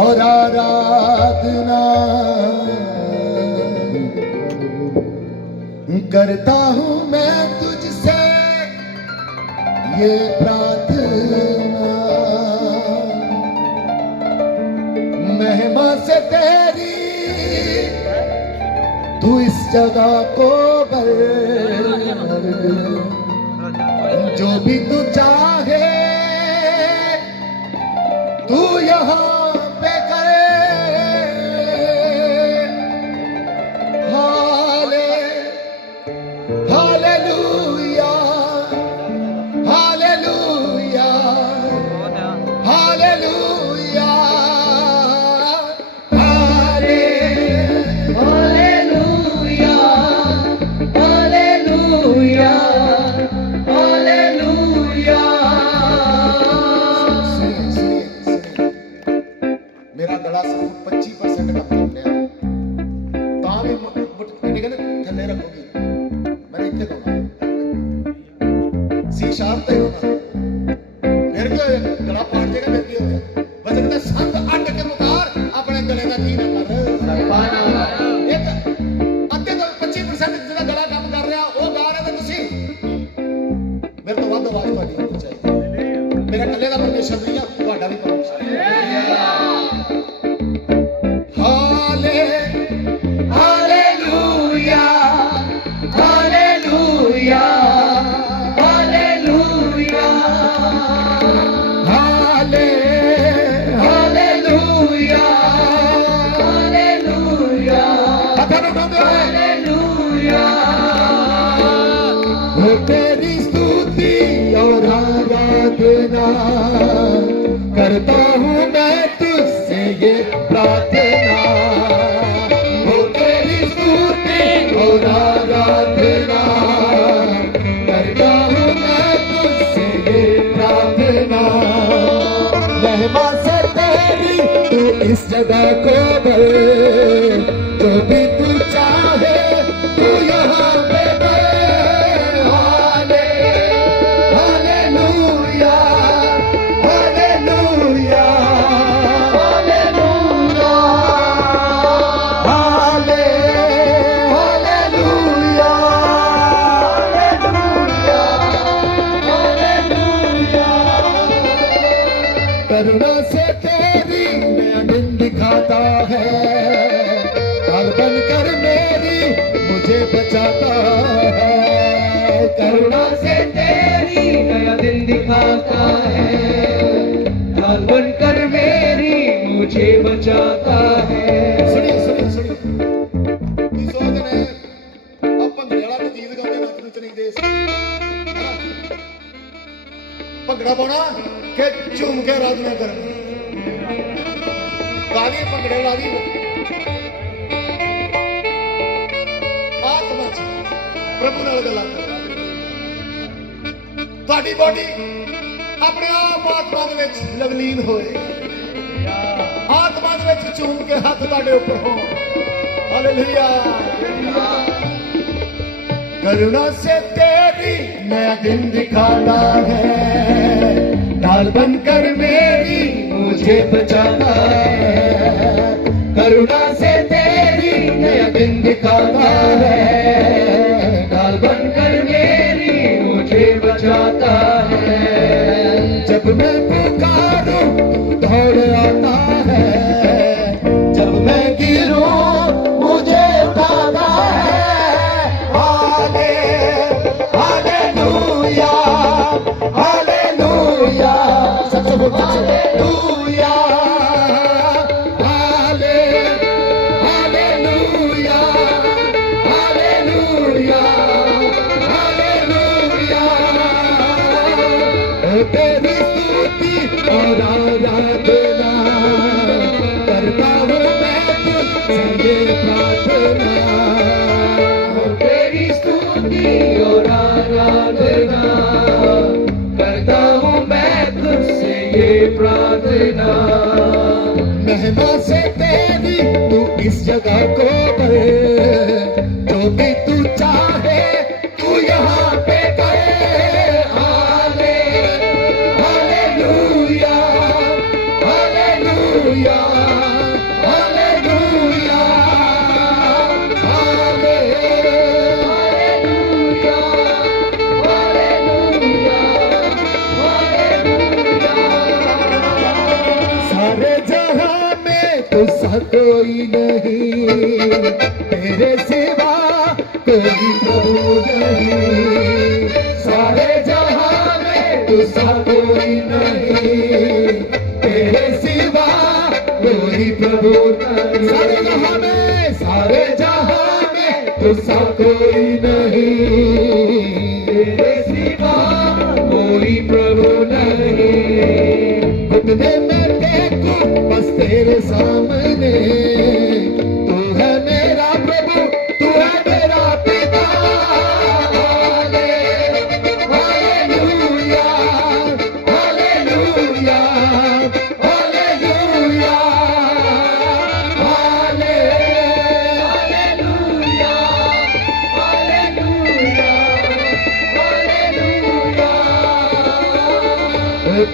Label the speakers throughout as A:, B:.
A: और आराधना करता हूँ मैं तुझसे ये प्रार्थना। महिमा से तेरी तू इस जगह को भर जो भी तू चाहे, तू यहाँ करता हूँ मैं तुझसे ये प्रार्थना। हो तेरी स्तुति, हो आराधना करता हूँ मैं तुझसे ये प्रार्थना। महिमा से तेरी तू इस जगह को भर है ढाल बनकर मेरी मुझे बचाता है करुणा से
B: तेरी नया दिन दिखाता है ढाल बनकर मेरी मुझे बचाता है
A: ਸੁਣੀ ਸੁਣੀ ਸੁਣੀ ਕੀ ਸੋਚਦੇ ਨੇ ਆ ਭੰਗੜੇ ਵਾਲਾ ਤਾਂ ਗੀਤ ਗਾਉਂਦੇ ਨੱਚ ਨੁੱਚ ਨਹੀਂ ਦੇ ਹੈਨਾ? ਭੰਗੜਾ ਪਾਉਣਾ ਕਿ ਝੂਮ ਕੇ ਆਰਾਧਨਾ ਕਰਨੀ ਗਾਲੀ ਭੰਗੜੇ ਲਾ ਦੀ ਆਤਮਾ ਚ ਪ੍ਰਭੂ ਨਾਲ ਗੱਲਾਂ ਕਰ ਤੁਹਾਡੀ ਬਾਡੀ ਆਪਣੇ ਆਪ ਆਤਮਾ ਦੇ ਵਿੱਚ ਲਵਲੀਨ ਹੋਏ ਆਤਮਾ ਦੇ ਵਿੱਚ ਝੂਮ ਕੇ ਹੱਥ ਤੁਹਾਡੇ ਉੱਪਰ ਹੋ ਹਾਲੇਲੂਇਆ करुणा से तेरी नया दिन दिखाना है ढाल बनकर मेरी मुझे बचाना है करुणा से तेरी नया दिन का है। इस जगह को भरे कोई नहीं, तेरे सिवा कोई प्रभु नहीं। सारे जहाँ में तू कोई नहीं, तेरे सिवा कोई प्रभु नहीं। सारे जहाँ में, सारे जहाँ में तू कोई नहीं, तेरे सिवा कोई प्रभु नहीं। तेरे सामने। तू है मेरा प्रभु तू है मेरा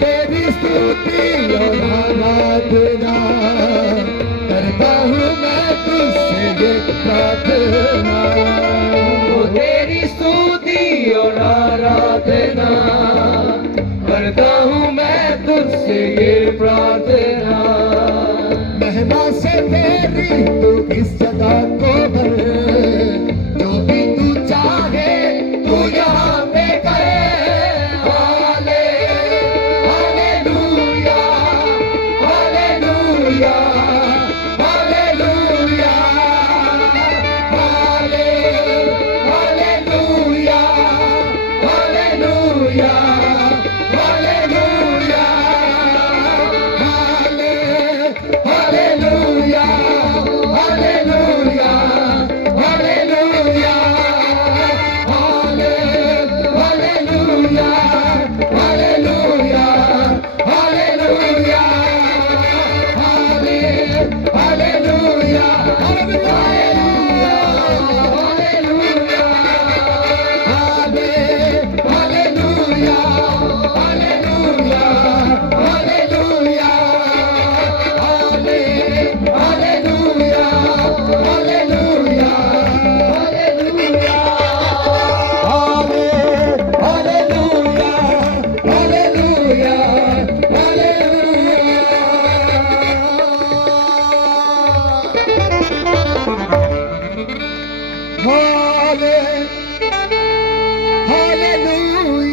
A: तेरी स्तुति और आराधना करता हूँ मैं तुझसे ये प्रार्थना